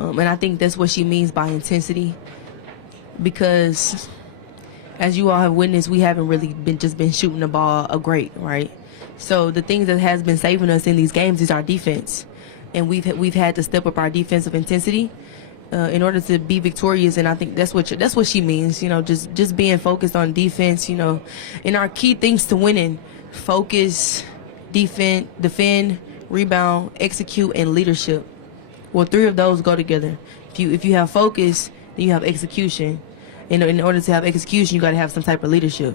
And I think that's what she means by intensity, because as you all have witnessed, we haven't really been shooting the ball great, right? So the things that has been saving us in these games is our defense, and we've had to step up our defensive intensity in order to be victorious. And I think that's what she means, just being focused on defense, and our key things to winning: focus, defend, rebound, execute, and leadership. Well, 3 of those go together. If you have focus, then you have execution. In order to have execution, you got to have some type of leadership.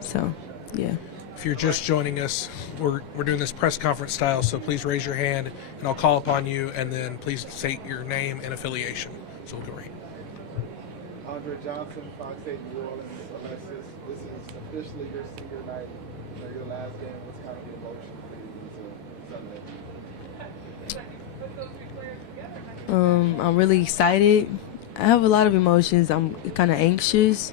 So, yeah. If you're just joining us, we're doing this press conference style, so please raise your hand, and I'll call upon you, and then please state your name and affiliation. So we'll go right. LaDazhia Johnson, Flau'jae New Orleans, Alexis. This is officially your senior night, your last game. What's kind of the emotion for you Sunday? I'm really excited. I have a lot of emotions. I'm kind of anxious.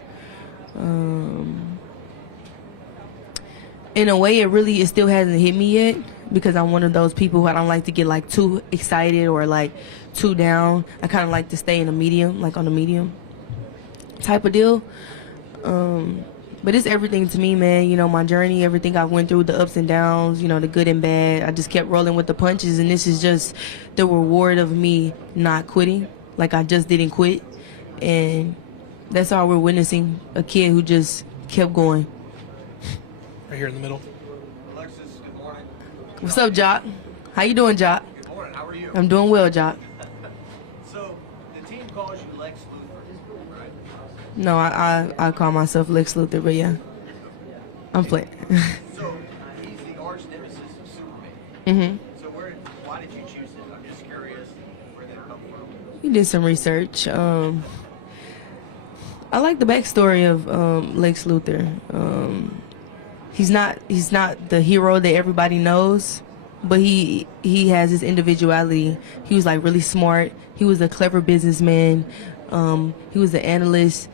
In a way, it still hasn't hit me yet, because I'm one of those people who I don't like to get like too excited or like too down. I kind of like to stay in a medium, like on the medium type of deal. But it's everything to me, man. My journey, everything I went through, the ups and downs, the good and bad. I just kept rolling with the punches, and this is just the reward of me not quitting. Like, I just didn't quit, and that's all we're witnessing, a kid who just kept going. Right here in the middle. Alexis, good morning. What's up, Jock? How you doing, Jock? Good morning. How are you? I'm doing well, Jock. So, the team calls you Lex Luthor, right? No, I call myself Lex Luthor, but yeah, I'm playing. So, he's the arch nemesis of Superman. Mm-hmm. So, why did you choose him? I'm just curious where that come from. We did some research. I like the backstory of Lex Luthor. He's not the hero that everybody knows, but he has his individuality. He was like really smart. He was a clever businessman. He was an analyst.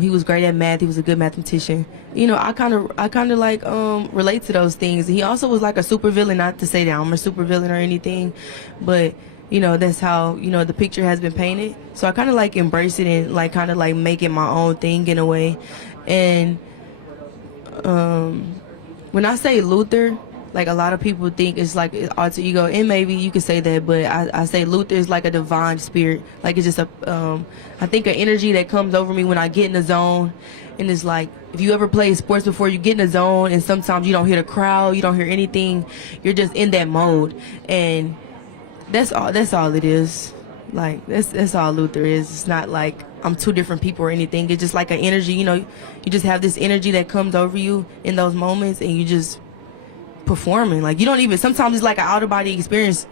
He was great at math. He was a good mathematician. I kind of like relate to those things. He also was like a supervillain. Not to say that I'm a supervillain or anything, but that's how the picture has been painted. So I kind of like embrace it and like kind of like make it my own thing in a way. And when I say Luthor, like, a lot of people think it's like alter ego, and maybe you could say that, but I say Luthor is like a divine spirit. Like, it's just I think an energy that comes over me when I get in the zone. And it's like, if you ever played sports before, you get in the zone, and sometimes you don't hear the crowd, you don't hear anything, you're just in that mode, and that's all it is. Like, that's all Luthor is. It's not like I'm 2 different people or anything. It's just like an energy, you just have this energy that comes over you in those moments, and you just performing. Like, you don't even, sometimes it's like an out-of-body experience.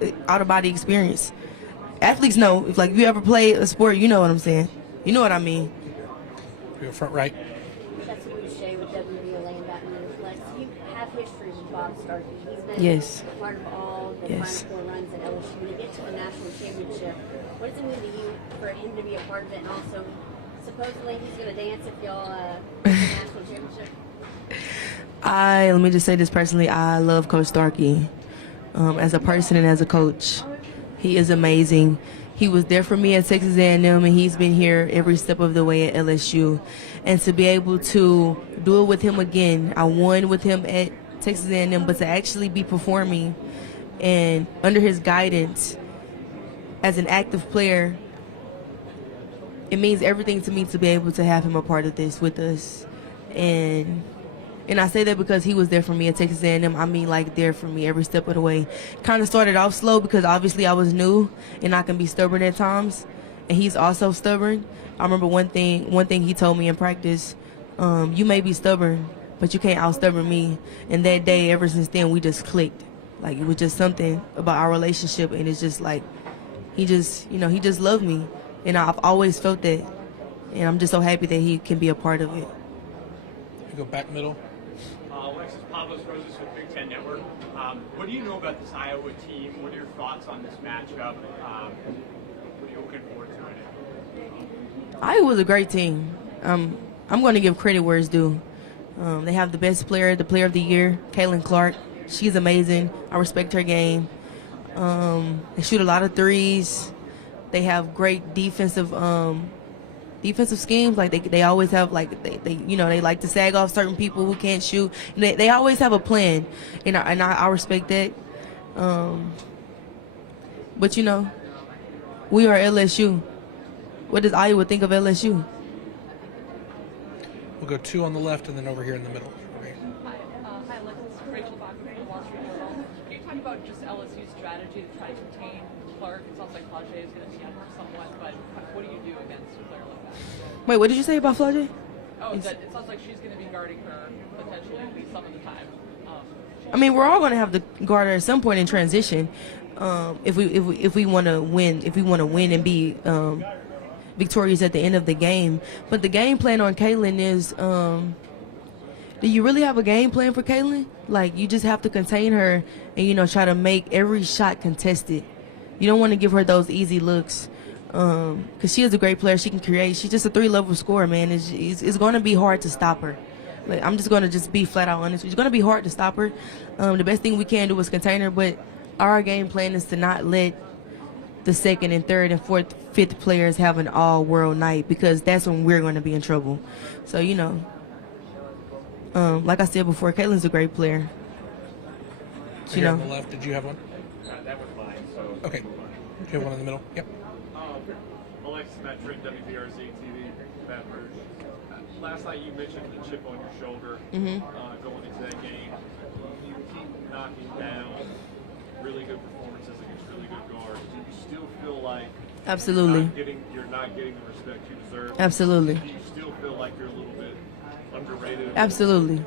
Athletes know, if you ever play a sport, you know what I'm saying. You know what I mean. Go front right. That's Flau'jae with WAFB in Baton Rouge. Lex, you have history with Coach Starkey. He's been Yes. a part of all the Final Four runs at LSU. To get to the national championship, what does it mean to you for him to be a part of it? And also, supposedly he's going to dance if y'all win the national championship. Let me just say this personally. I love Coach Starkey as a person and as a coach. He is amazing. He was there for me at Texas A&M, and he's been here every step of the way at LSU. And to be able to do it with him again, I won with him at Texas A&M, but to actually be performing and under his guidance as an active player, it means everything to me to be able to have him a part of this with us. And I say that because he was there for me at Texas A&M. I mean, like, there for me every step of the way. Kind of started off slow because obviously I was new and I can be stubborn at times. And he's also stubborn. I remember one thing he told me in practice, you may be stubborn, but you can't out-stubborn me. And that day, ever since then, we just clicked. Like, it was just something about our relationship, and it's just like, he just loved me. And I've always felt that. And I'm just so happy that he can be a part of it. You go back middle. Alexis, Pablo Roses with Big Ten Network. What do you know about this Iowa team? What are your thoughts on this matchup? What are you looking forward to in it? Iowa's a great team. I'm going to give credit where it's due. They have the best player, the player of the year, Caitlin Clark. She's amazing. I respect her game. They shoot a lot of threes. They have great defensive schemes. Like they always have they they like to sag off certain people who can't shoot. And they always have a plan, and I respect that. But we are LSU. What does Iowa think of LSU? We'll go 2 on the left and then over here in the middle. Hi, Alexis. Rachel Bach from the Wall Street Journal. Can you talk about just LSU's strategy to try to contain Clark? It sounds like Flau'jae is going to be on her somewhat, but what do you do against a player like that? Wait, what did you say about Flau'jae? Oh, that it sounds like she's going to be guarding her potentially at least some of the time. I mean, we're all going to have to guard her at some point in transition. If we want to win, and be victorious at the end of the game. But the game plan on Kaylin is, do you really have a game plan for Kaylin? Like, you just have to contain her and try to make every shot contested. You don't want to give her those easy looks, because she is a great player. She can create. She's just a 3-level scorer, man. It's going to be hard to stop her. Like, I'm just going to just be flat out honest. It's going to be hard to stop her. The best thing we can do is contain her, but our game plan is to not let the second and third and fourth, fifth players have an all-world night, because that's when we're going to be in trouble. So, like I said before, Kaylin's a great player. Here on the left, did you have one? That was mine. So Okay. Do you have one in the middle? Yep. Alexis Morris, WBRZ TV, Baton Rouge. Last night you mentioned the chip on your shoulder going into that game. You keep knocking down really good performances against really good guards. Do you still feel like Absolutely. you're not getting the respect you deserve? Absolutely. Do you still feel like you're a little bit underrated? Absolutely.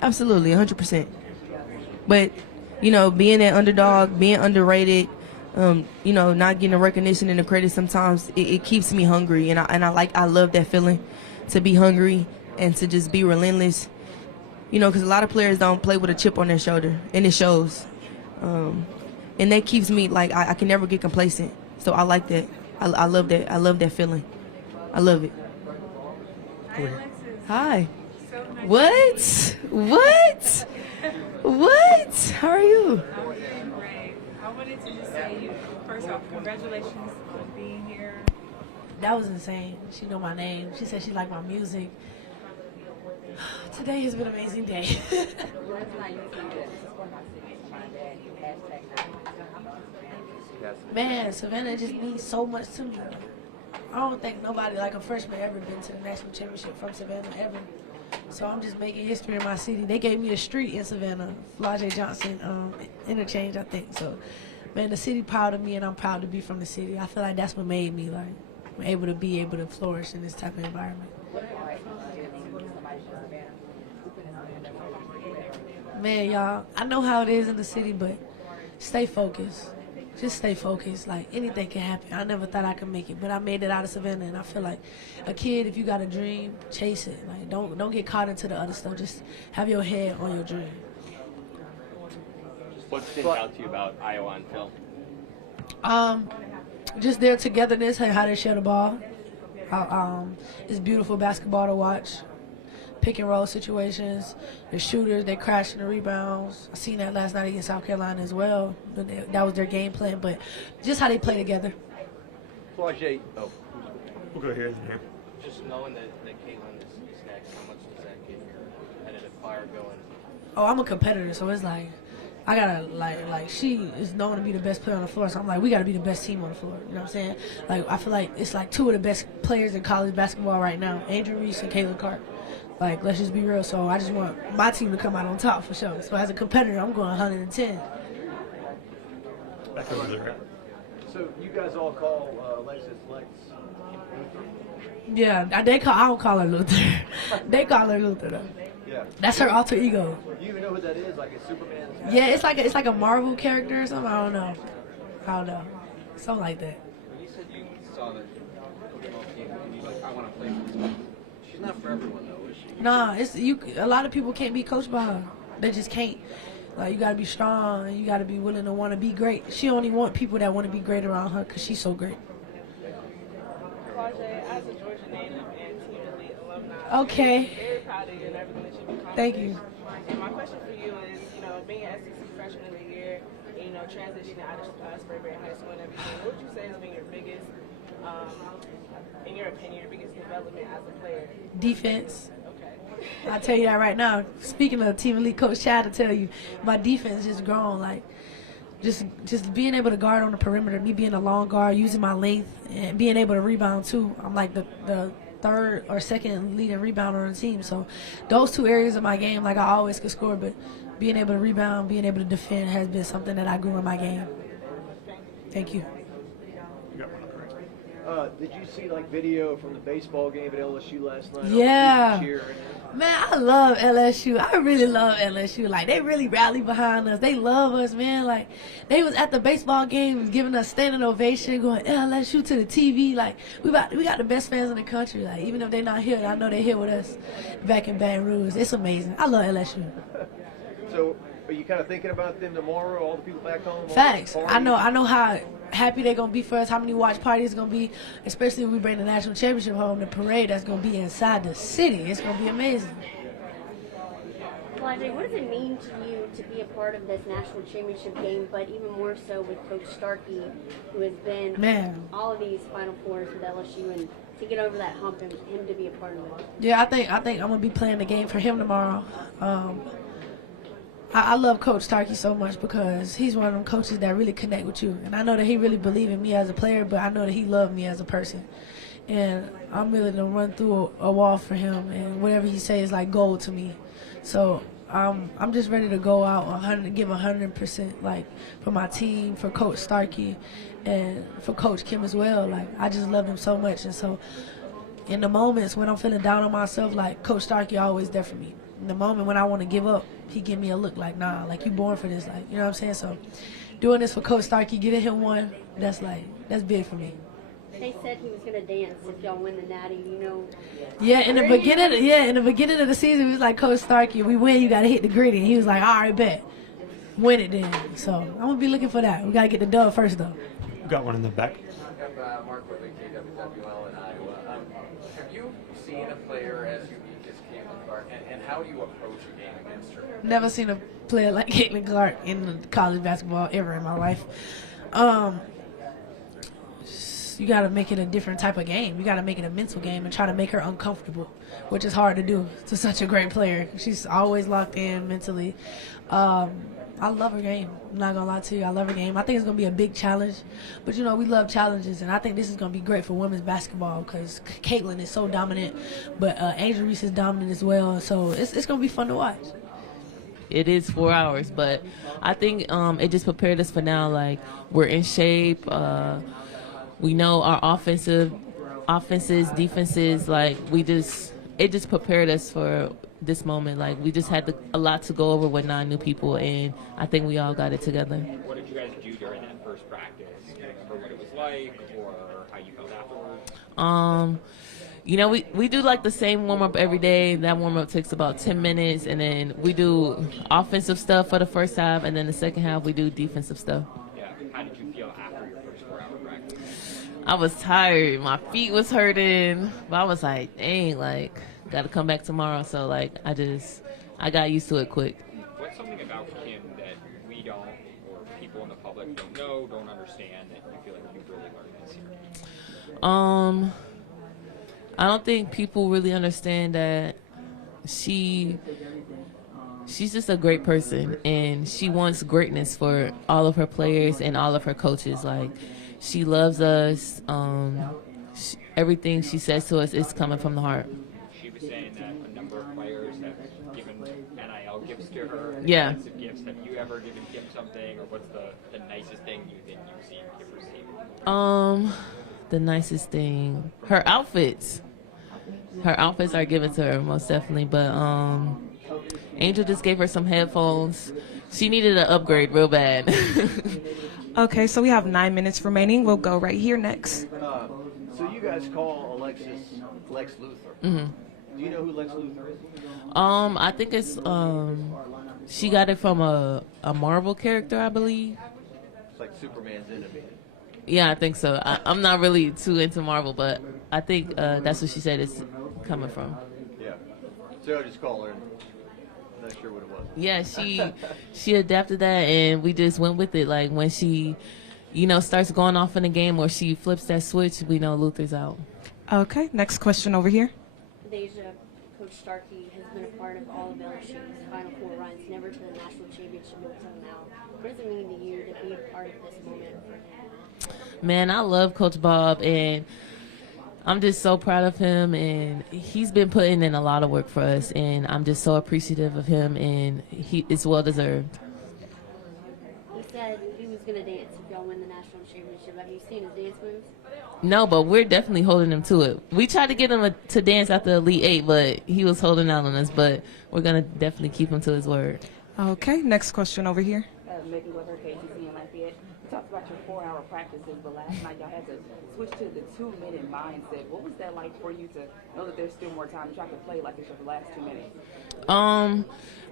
Absolutely, 100%. But, being an underdog, being underrated, not getting the recognition and the credit sometimes, it keeps me hungry. And I love that feeling, to be hungry and to just be relentless. Because a lot of players don't play with a chip on their shoulder, and it shows. And that keeps me, I can never get complacent. So I like that. I love that. I love that feeling. I love it. Hi, Alexis. Hi. So nice. What? What? How are you? I'm doing great. I wanted to just say, first off, congratulations on being here. That was insane. She know my name. She said she liked my music. Today has been an amazing day. Man, Savannah just means so much to me. I don't think nobody, like a freshman, ever been to the national championship from Savannah, ever. So I'm just making history in my city. They gave me a street in Savannah, Flau'jae Johnson interchange, I think. So, man, the city proud of me, and I'm proud to be from the city. I feel like that's what made me, able to flourish in this type of environment. Man, y'all, I know how it is in the city, but stay focused. Just stay focused. Anything can happen. I never thought I could make it, but I made it out of Savannah, and I feel like a kid, if you got a dream, chase it. Don't get caught into the other stuff. Just have your head on your dream. what stands out to you about Iowa on film? Just their togetherness and how they share the ball. It's beautiful basketball to watch. Pick and roll situations, the shooters, they crashing the rebounds. I seen that last night against South Carolina as well. That was their game plan, but just how they play together. Flau'jae, We'll go here. just knowing that Caitlin is next, how much does that get your competitive fire going? Oh, I'm a competitor, so it's I gotta she is known to be the best player on the floor, so I'm we gotta be the best team on the floor. You know what I'm saying? I feel like it's two of the best players in college basketball right now, Andrew Reese and Caitlin Clark. Let's just be real. So I just want my team to come out on top for sure. So as a competitor, I'm going 110. Back over there. So you guys all call Alexis Lex Luthor? Yeah, I don't call her Luthor. They call her Luthor though. Yeah. That's her alter ego. Do you even know who that is? Like a Superman? Yeah, it's like a Marvel character or something. I don't know. Something like that. When you said you saw that football team and you're like, I want to play for this team. She's not for everyone though, is she? Nah, a lot of people can't be coached by her. They just can't. You gotta be strong and you gotta be willing to want to be great. She only want people that want to be great around her because she's so great. Flau'jae, as a Georgia native and Team Elite alumni, Okay. very proud of you and everything that you've accomplished. Thank you. And my question for you is, being an SEC freshman of the year, and, transitioning out of Spraberry High School and everything, what would you say has been your biggest in your opinion, your biggest development as a player? Defense. Okay. I'll tell you that right now. Speaking of Team Elite, Coach Chad will tell you, my defense just grown. Like, just being able to guard on the perimeter, me being a long guard, using my length, and being able to rebound too. I'm like the third or second leading rebounder on the team. So those two areas of my game, like I always could score, but being able to rebound, being able to defend has been something that I grew in my game. Thank you. Did you see like video from the baseball game at LSU last night? Yeah. Cheering? Man, I love LSU. I really love LSU. Like, they really rally behind us. They love us, man. Like, they was at the baseball game giving us standing ovation, going LSU to the TV. Like, we got the best fans in the country. Like, even if they're not here, I know they're here with us back in Baton Rouge. It's amazing. I love LSU. So, are you kind of thinking about them tomorrow? All the people back home. Facts. I know how happy they're gonna be for us. How many watch parties gonna be, especially if we bring the national championship home. The parade that's gonna be inside the city. It's gonna be amazing. Flau'jae, what does it mean to you to be a part of this national championship game, but even more so with Coach Starkey, who has been all of these Final Fours with LSU, and to get over that hump and him to be a part of it? Yeah, I think I'm gonna be playing the game for him tomorrow. I love Coach Starkey so much because he's one of them coaches that really connect with you. And I know that he really believes in me as a player, but I know that he loved me as a person. And I'm willing to run through a wall for him, and whatever he says is like gold to me. So I'm just ready to go out 100, give 100%, like, for my team, for Coach Starkey, and for Coach Kim as well. Like, I just love him so much. And so in the moments when I'm feeling down on myself, like, Coach Starkey always there for me. In the moment when I want to give up, he give me a look like, nah, like, you born for this, like, you know what I'm saying? So doing this for Coach Starkey, getting him one, that's big for me. They said he was going to dance if y'all win the Natty, you know. Yeah, in the beginning of the season, he was like, Coach Starkey, we win, you got to hit the gritty. And he was like, all right, bet. Win it then. So I'm going to be looking for that. We got to get the dub first, though. We got one in the back. Mark Whitley, KWWL in Iowa. Have you seen a player as unique as Caitlin Clark, and how do you approach a game against her? Never seen a player like Caitlin Clark in college basketball ever in my life. You got to make it a different type of game. You got to make it a mental game and try to make her uncomfortable, which is hard to do to such a great player. She's always locked in mentally. I love her game. I'm not going to lie to you. I love her game. I think it's going to be a big challenge. But, you know, we love challenges, and I think this is going to be great for women's basketball because Caitlin is so dominant, but Angel Reese is dominant as well. So it's going to be fun to watch. It is 4 hours, but I think it just prepared us for now. Like, we're in shape. We know our offenses, defenses. Like, it just prepared us for this moment. Like, we just had a lot to go over with 9 new people, and I think we all got it together. What did you guys do during that first practice? Do you remember what it was like, or how you felt afterwards? You know, we do like the same warm-up every day. That warm-up takes about 10 minutes, and then we do offensive stuff for the first half, and then the second half we do defensive stuff. Yeah. How did you feel after your first 4-hour practice? I was tired. My feet was hurting, but I was like, dang, like, got to come back tomorrow. So, like, I got used to it quick. What's something about Kim that we don't, or people in the public don't understand, that you feel like you've really learned this year? I don't think people really understand that she's just a great person, and she wants greatness for all of her players and all of her coaches. Like, she loves us. Everything she says to us is coming from the heart. She was saying that a number of players have given NIL gifts to her. Yeah. Expensive gifts. Have you ever given Kim something, or what's the nicest thing you think you've seen Kim receive? The nicest thing, her outfits. Her outfits are given to her, most definitely. But Angel just gave her some headphones. She needed an upgrade real bad. Okay, so we have 9 minutes remaining. We'll go right here next. So you guys call Alexis Lex Luthor. Mm-hmm. Do you know who Lex Luthor is? I think it's she got it from a Marvel character, I believe. It's like Superman's enemy. Yeah, I think so. I'm not really too into Marvel, but I think that's what she said it's coming from. Yeah. So I just call her. Not sure what it was. Yeah, she adapted that, and we just went with it. Like, when she starts going off in the game or she flips that switch, we know Luthor's out. Okay, next question over here. LaDazhia, Coach Starkey has been a part of all of LSU's Final Four runs, never to the national championship until now. What does it mean to you to be a part of this moment for him? Man, I love Coach Bob, and I'm just so proud of him, and he's been putting in a lot of work for us, and I'm just so appreciative of him, and it's well-deserved. He said he was going to dance if y'all win the national championship. Have you seen his dance moves? No, but we're definitely holding him to it. We tried to get him to dance at the Elite Eight, but he was holding out on us, but we're going to definitely keep him to his word. Okay, next question over here. Making with her KCC in Lafayette. You talked about your 4-hour practices, but last night y'all had to switch to the 2-minute mindset. What was that like for you to know that there's still more time to try to play like it's your last 2 minutes?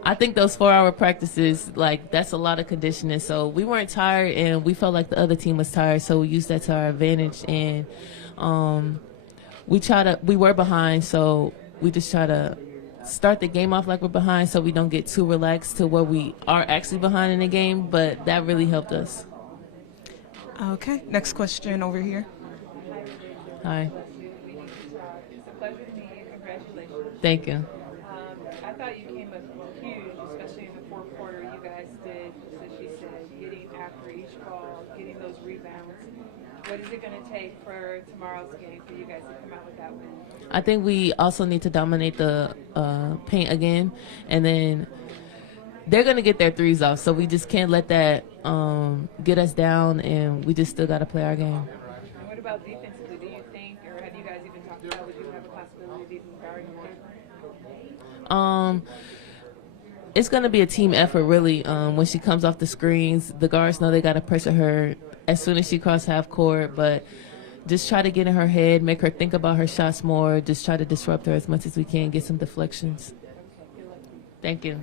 I think those 4-hour practices, that's a lot of conditioning. So we weren't tired, and we felt like the other team was tired, so we used that to our advantage. And we were behind, so we just try to start the game off like we're behind so we don't get too relaxed to where we are actually behind in the game, but that really helped us. Okay, next question over here. Hi. It's a pleasure to meet you. Congratulations. Thank you. I thought you came up huge, especially in the fourth quarter. You guys did, as she said, getting after each ball, getting those rebounds. What is it going to take for tomorrow's game for you guys to come out with that win? I think we also need to dominate the paint again, and then they're going to get their threes off, so we just can't let that get us down, and we just still got to play our game. And what about defensively? Do you think, or have you guys even talked about, would you have a possibility of even guarding one? It's going to be a team effort, really. When she comes off the screens, the guards know they got to pressure her as soon as she crosses half court, but just try to get in her head, make her think about her shots more, just try to disrupt her as much as we can, get some deflections. Thank you.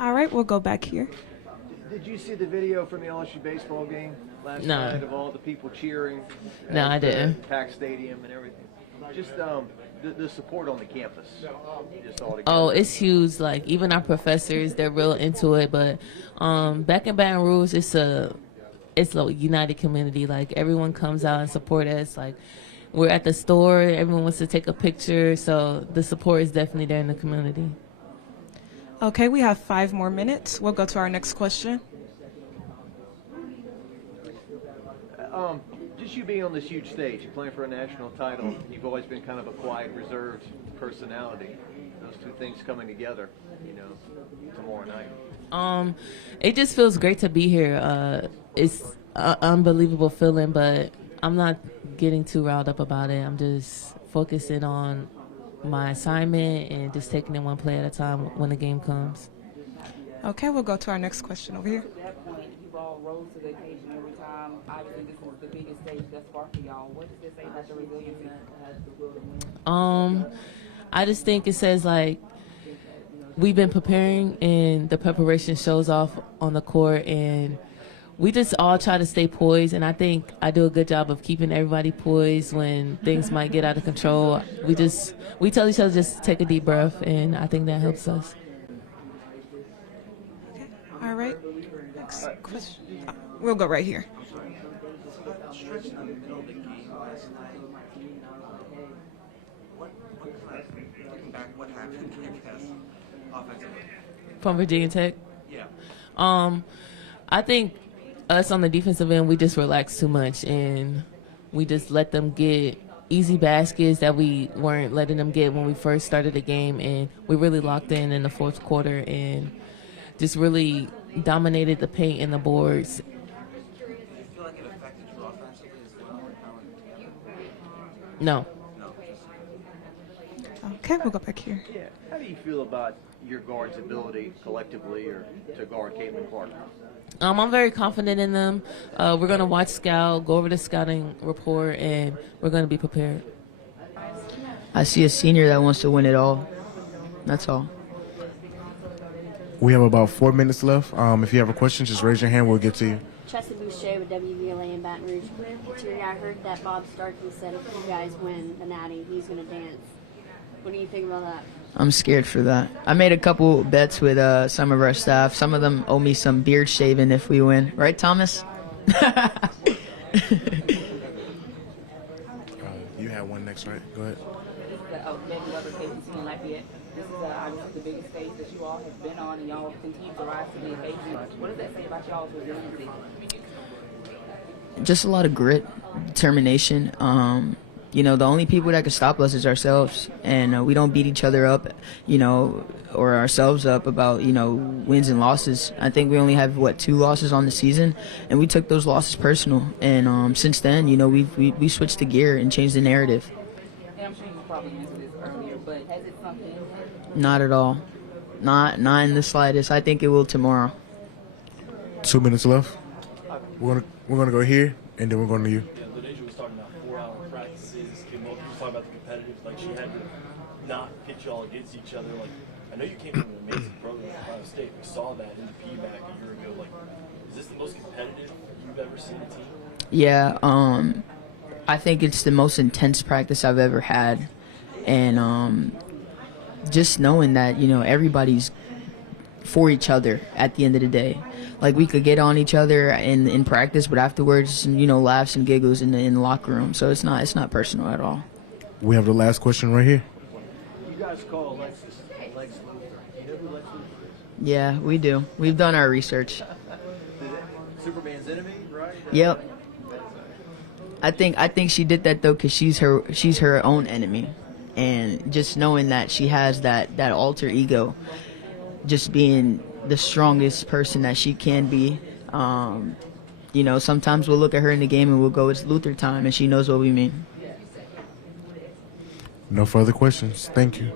All right, we'll go back here. Did you see the video from the LSU baseball game last night of all the people cheering? No, I didn't. Packed stadium and everything. Just the support on the campus. Just all together. Oh, it's huge. Even our professors, they're real into it. But back in Baton Rouge, it's a united community. Everyone comes out and support us. We're at the store, everyone wants to take a picture, so the support is definitely there in the community. Okay, we have 5 more minutes. We'll go to our next question. Just you being on this huge stage, you're playing for a national title, you've always been kind of a quiet, reserved personality. Those two things coming together, tomorrow night. It just feels great to be here. It's an unbelievable feeling, but I'm not getting too riled up about it. I'm just focusing on my assignment and just taking it one play at a time when the game comes. Okay, we'll go to our next question over here. At that point, you all rose to the occasion every time. Obviously, this is the biggest stage thus far for y'all. What does this say about the resiliency? I just think it says we've been preparing, and the preparation shows off on the court, and we just all try to stay poised, and I think I do a good job of keeping everybody poised when things might get out of control. We tell each other just to take a deep breath, and I think that helps us. All right. Next question. We'll go right here. What happened, I guess, offensively? From Virginia Tech? Yeah. I think us on the defensive end, we just relaxed too much, and we just let them get easy baskets that we weren't letting them get when we first started the game, and we really locked in the fourth quarter and just really dominated the paint and the boards. Do you feel like it affected you offensively as well? No. Okay, we'll go back here. Yeah. How do you feel about your guards' ability collectively or to guard Caitlin Clark? I'm very confident in them. We're going to watch scout, go over the scouting report, and we're going to be prepared. I see a senior that wants to win it all. That's all. We have about 4 minutes left. If you have a question, just raise your hand. We'll get to you. Flau'jae with WVLA in Baton Rouge. Kateri, I heard that Bob Starkey said if you guys win the Natty, he's going to dance. What do you think about that? I'm scared for that. I made a couple bets with some of our staff. Some of them owe me some beard shaving if we win. Right, Thomas? You had one next, right? Go ahead. Many other KPC in Lafayette. This is obviously the biggest stage that you all have been on, and y'all continue to rise to the occasion. What does that say about y'all's resiliency? Just a lot of grit, determination. You know, the only people that can stop us is ourselves, and we don't beat each other up, you know, or ourselves up about, you know, wins and losses. I think we only have 2 losses on the season, and we took those losses personal. And since then, you know, we switched the gear and changed the narrative. And I'm sure you probably answered this earlier, but has it sunk in? Not at all. Not in the slightest. I think it will tomorrow. 2 minutes left. We're gonna go here, and then we're going to you. Yeah, LaDazhia was talking about 4-hour practices. Mulkey was talking about the competitive. Like, she had to not pitch y'all against each other. Like, I know you came from an amazing program at Ohio State. We saw that in the PBAC a year ago. Like, is this the most competitive you've ever seen a team? Yeah, I think it's the most intense practice I've ever had. And just knowing that, you know, everybody's for each other at the end of the day. Like, we could get on each other in practice, but afterwards, you know, laughs and giggles in the locker room. So it's not personal at all. We have the last question right here. You guys call Alexis Lex Luthor. You know who Lex Luthor is? Yeah, we do. We've done our research. Superman's enemy, right? Yep. I think she did that though because she's her own enemy, and just knowing that she has that alter ego, just being the strongest person that she can be. You know, sometimes we'll look at her in the game and we'll go, it's Luthor time, and she knows what we mean. No further questions. Thank you.